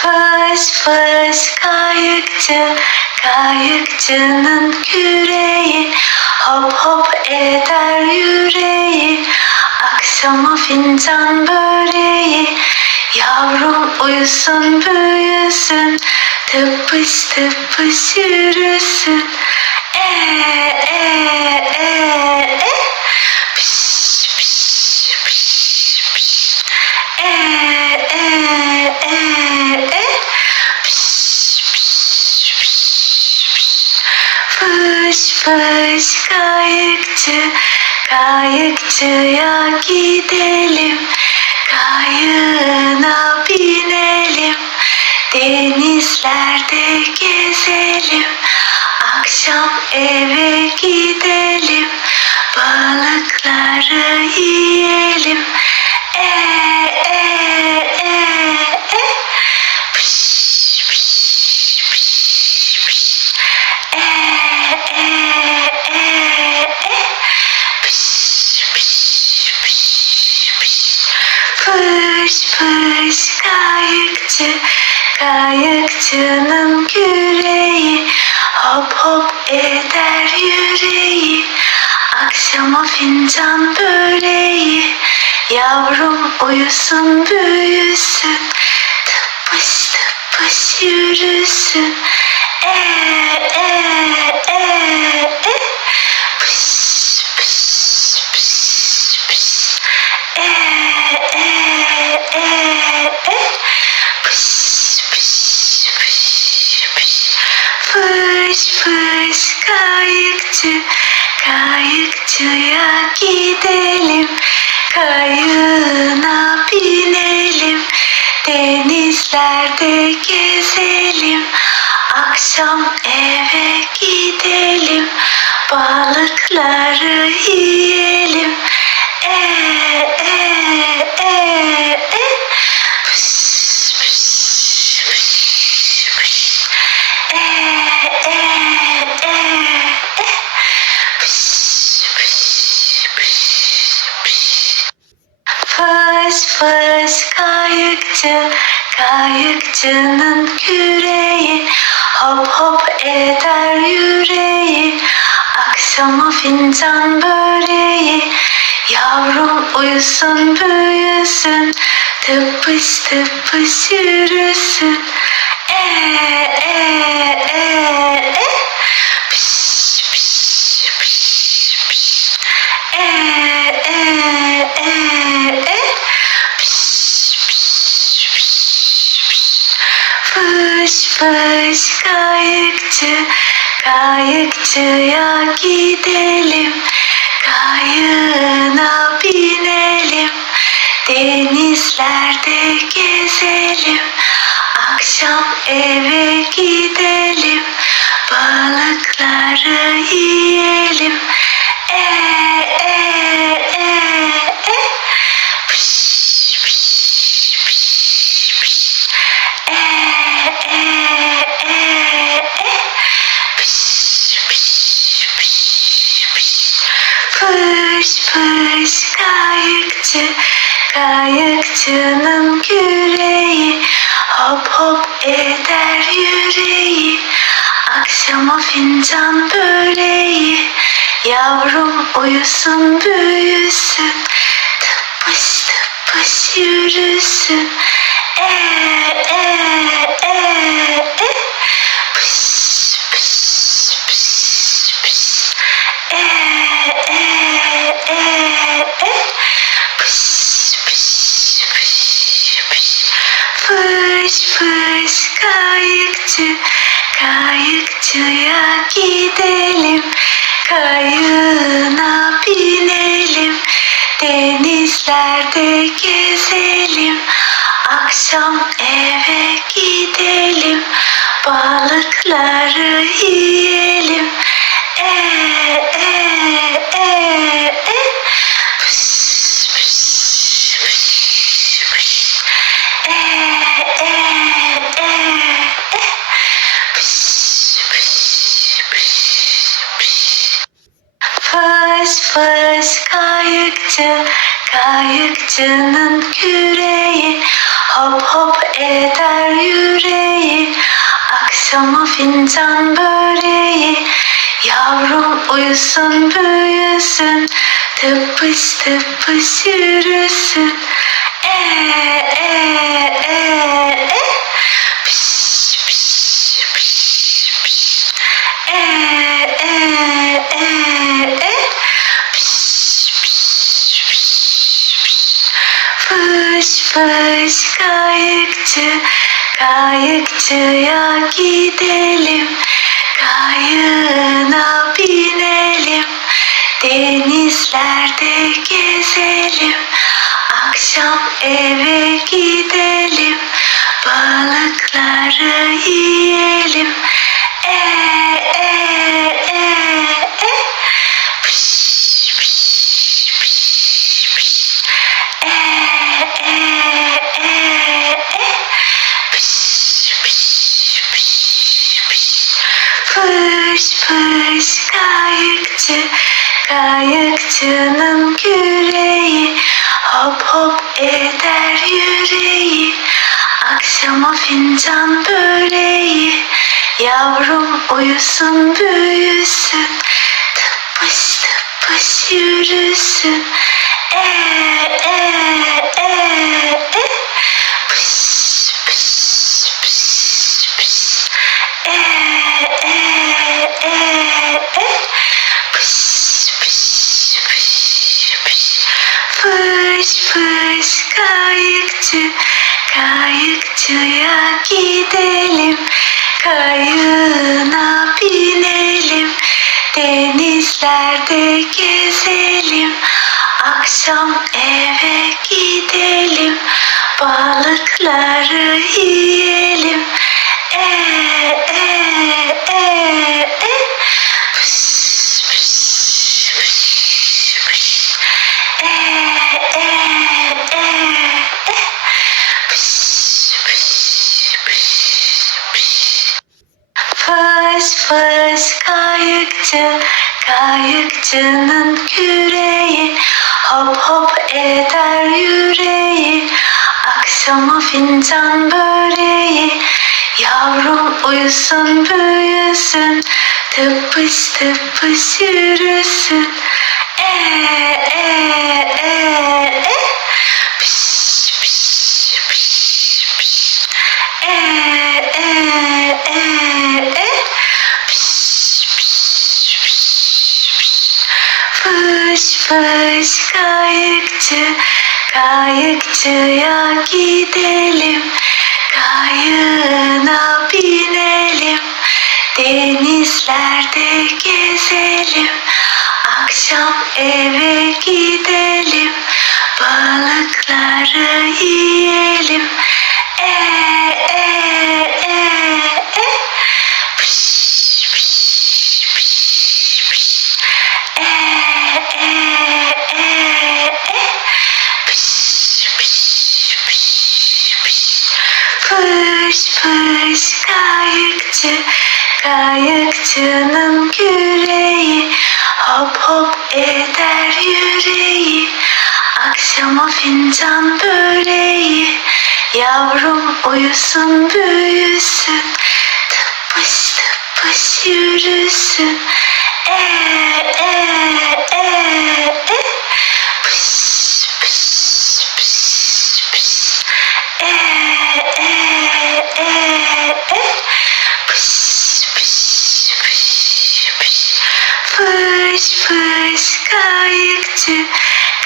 Fış fış kayıkçı, kayıkçının küreği Hop hop eder yüreği Akşama fincan böreği. Yavrum uyusun büyüsün Tıpış tıpış yürüsün. E e e e Piş piş piş piş E e e e Piş piş piş piş Fış fış kayıkçı Kayıkçıya gidelim. Kayığına binelim Denizlerde gezelim. Akşam eve gidelim Balıkları yiyelim. E Fış fış kayıkçı Kayıkçının küreği Hop hop eder yüreği Akşama fincan böreği. Yavrum uyusun büyüsün Tıpış tıpış yürüsün. E e e e Fış kayıkçı Kayıkçıya gidelim. Kayığına binelim Denizlerde gezelim. Akşam eve gidelim Balıkları yiyelim E e e e Pış pış pış pış E e e e Pış pış pış pış Fış fış kayıkçı, kayıkçının küreği Hop hop eder yüreği Akşama fincan böreği. Yavrum uyusun büyüsün Tıpış tıpış yürüsün. E e e e Fış kayıkçı Kayıkçıya gidelim. Kayığına binelim Denizlerde gezelim. Akşam eve gidelim Balıkları yiyelim Fış fış kayıkçı Kayıkçının küreği Hop hop eder yüreği. Akşama fincan böreği Yavrum uyusun büyüsün. Tıpış tıpış yürüsün. E e e e Pış pış pış pış E e e e Pış pış pış pış Fış kayıkçı Kayıkçıya gidelim. Kayığına binelim Denizlerde gezelim. Akşam eve gidelim Balıkları yiyelim E e e e Pış pış pış pış E e e e Pış pış pış pış Fış kayıkçı, kayıkçının küreği Hop hop eder yüreği Akşama fincan böreği. Yavrum uyusun büyüsün Tıpış tıpış yürüsün. E e e e. Piş piş piş piş E e e Fış kayıkçı Kayıkçıya gidelim. Kayığına binelim Denizlerde gezelim. Akşam eve gidelim Balıkları yiyelim Fış fış kayıkçı Kayıkçının küreği Hop hop eder yüreği Akşama fincan böreği. Yavrum uyusun büyüsün Tıpış tıpış yürüsün. E e Akşam eve gidelim Balıkları yiyelim. E e e e. Pış pış pış pış. E e e e. Pış pış pış pış. Fış fış kayıkçı Kayıkçının küreği Hop hop eder yüreği Akşama fincan böreği. Yavrum uyusun büyüsün Tıpış tıpış yürüsün. E e e e Fış kayıkçı Kayıkçıya gidelim. Kayığına binelim Denizlerde gezelim. Akşam eve gidelim Balıkları yiyelim. E e e Fış kayıkçı Kayıkçının küreği Hop hop eder yüreği. Akşama fincan böreği Yavrum uyusun büyüsün. Tıpış tıpış yürüsün. E e kayıkçı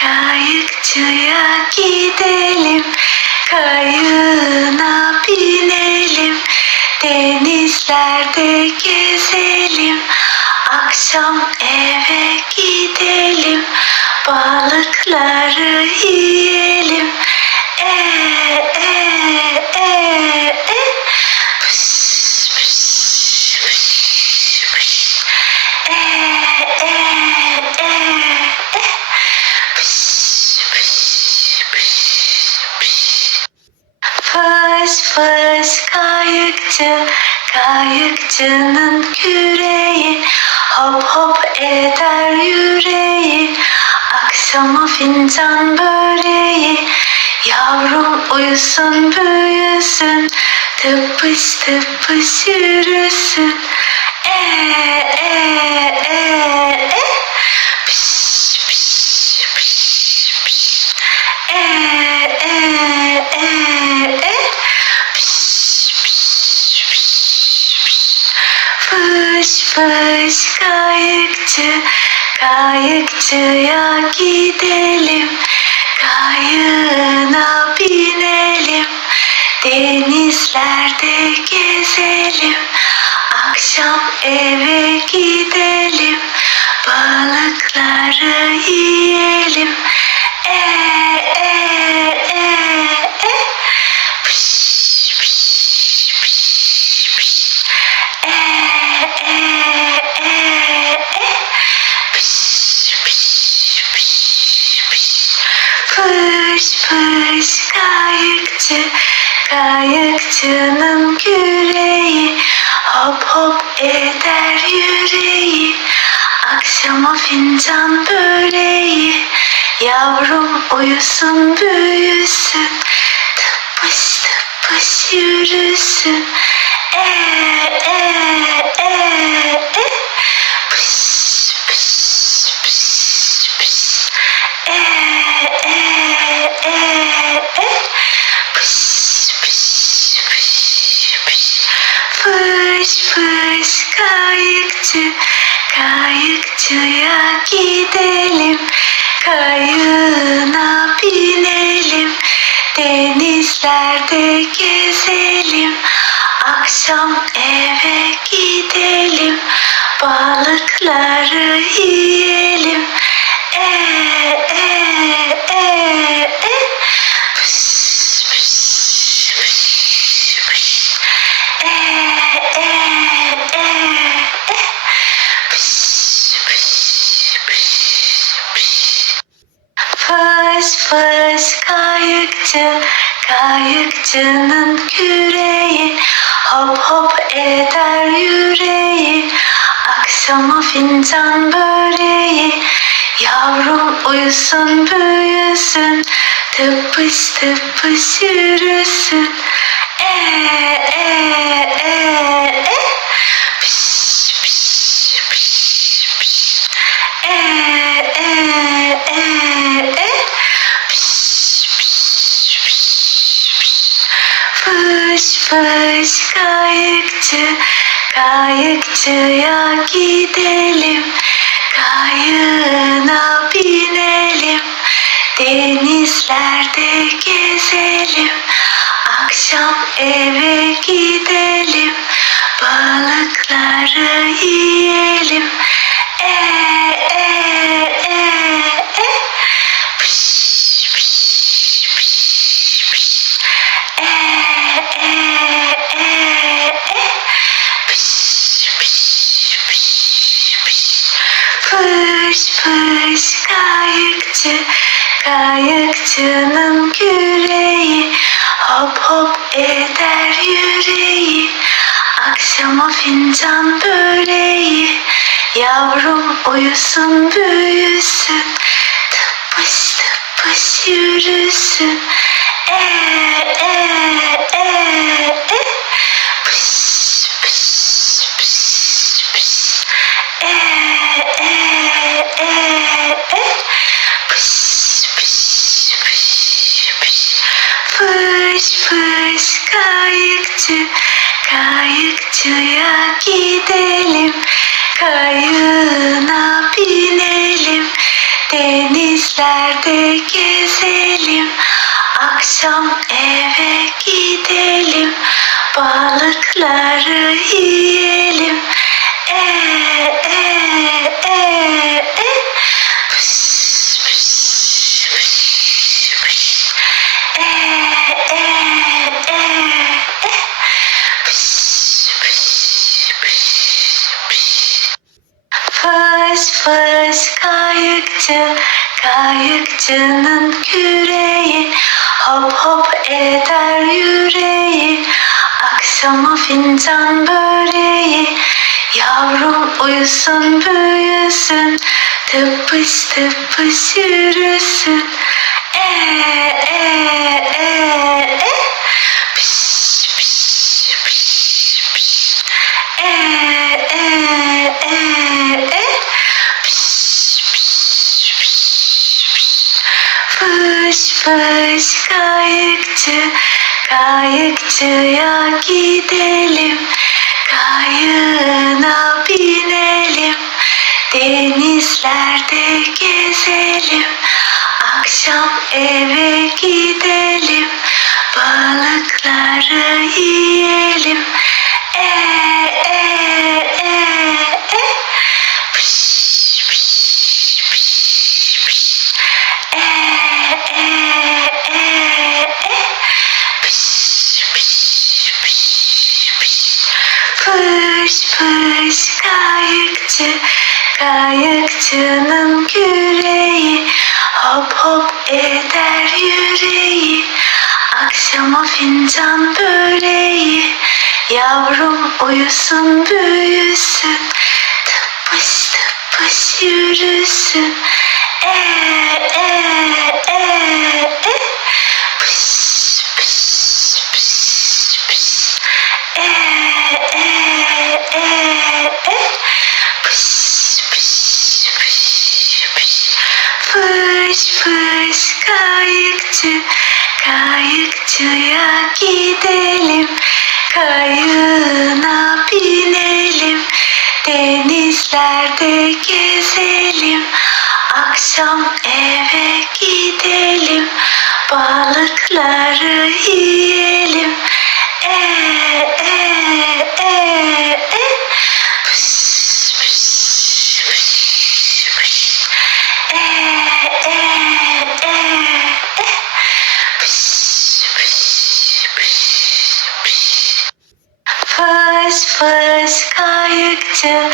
Kayıkçıya gidelim Kayığına binelim Denizlerde gezelim. Akşam eve gidelim Balıkları yiyelim E e e e Pış pış pış pış E e e e Pış pış pış pış Fış fış kayıkçı Kayıkçının küreği Hop hop eder yüreği Akşama fincan böreği Yavrum uyusun büyüsün tıpış tıpış yürüsün. E e e Fış kayıkçı, kayıkçıya gidelim. Kayığına binelim, denizlerde gezelim. Akşam eve gidelim, balıkları yiyelim. Fış fış kayıkçı, kayıkçının küreği hop hop eder yüreği. Akşama fincan böreği, yavrum uyusun büyüsün. Tıpış tıpış yürüsün. E e Akşam eve gidelim, balıkları yiyelim. E e e e. Pış pış pış pış. E e e e. Pış pış pış pış. Fış fış kayıkçı, kayıkçının küreği hop hop eder yüreği. Akşama fincan böreği, yavrum uyusun büyüsün, tıpış tıpış yürüsün. E e e e. Fış kayıkçı, kayıkçıya gidelim. Kayığına binelim, denizlerde gezelim. Akşam eve gidelim, balıkları yiyelim. E e e. Fış kayıkçı, kayıkçının küreği hop hop eder yüreği. Akşama fincan böreği, yavrum uyusun büyüsün. Tıpış tıpış yürüsün. E gidelim. Kayığına binelim, denizlerde gezelim. Akşam Fış fış kayıkçı, kayıkçının küreği hop hop eder yüreği. Akşama fincan böreği, yavrum uyusun büyüsün, tıpış tıpış yürüsün. E e e e. Piş piş pış. E e e e. Pış, pış, pış, pış. Fış kayıkçı, kayıkçıya gidelim. Kayığına binelim, denizlerde gezelim. Akşam eve gidelim, balıkları yiyelim. Kayıkçı, kayıkçının küreği hop hop eder yüreği. Akşama fincan böreği, yavrum uyusun büyüsün, tıpış tıpış yürüsün. E e e gezelim. Akşam eve gidelim, balıkları yiyelim. E e e e. Pış pış pış pış. E e e e. Pış pış pış pış. Fış fış kayıkçı,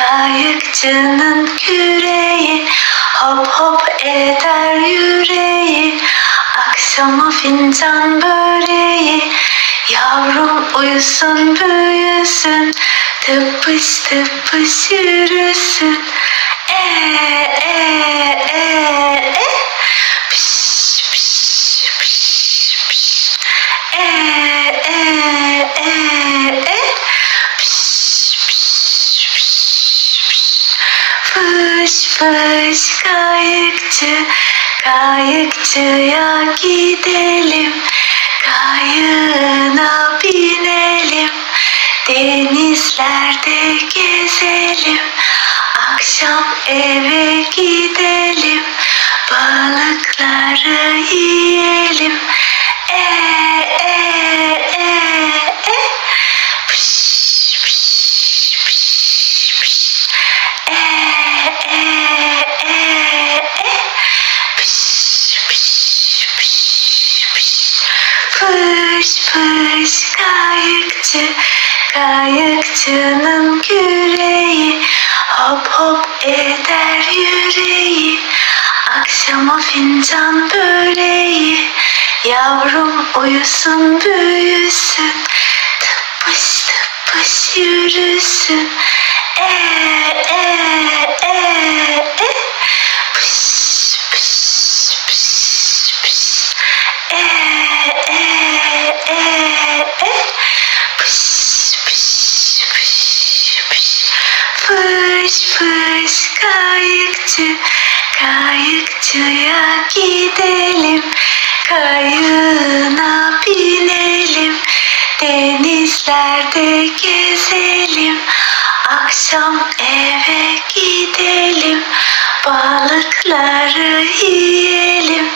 kayıkçının küreği hop hop eder yüreği. Akşama fincan böreği, yavrum uyusun büyüsün, tıpış tıpış yürüsün. E e e Fış kayıkçı, kayıkçıya gidelim. Kayığına binelim, denizlerde gezelim. Akşam eve gidelim, balıkları yiyelim. E kayıkçının küreği hop hop eder yüreği. Akşama fincan böreği, yavrum uyusun büyüsün, tıpış tıpış yürüsün. E Nerede gezelim? Akşam eve gidelim. Balıkları yiyelim.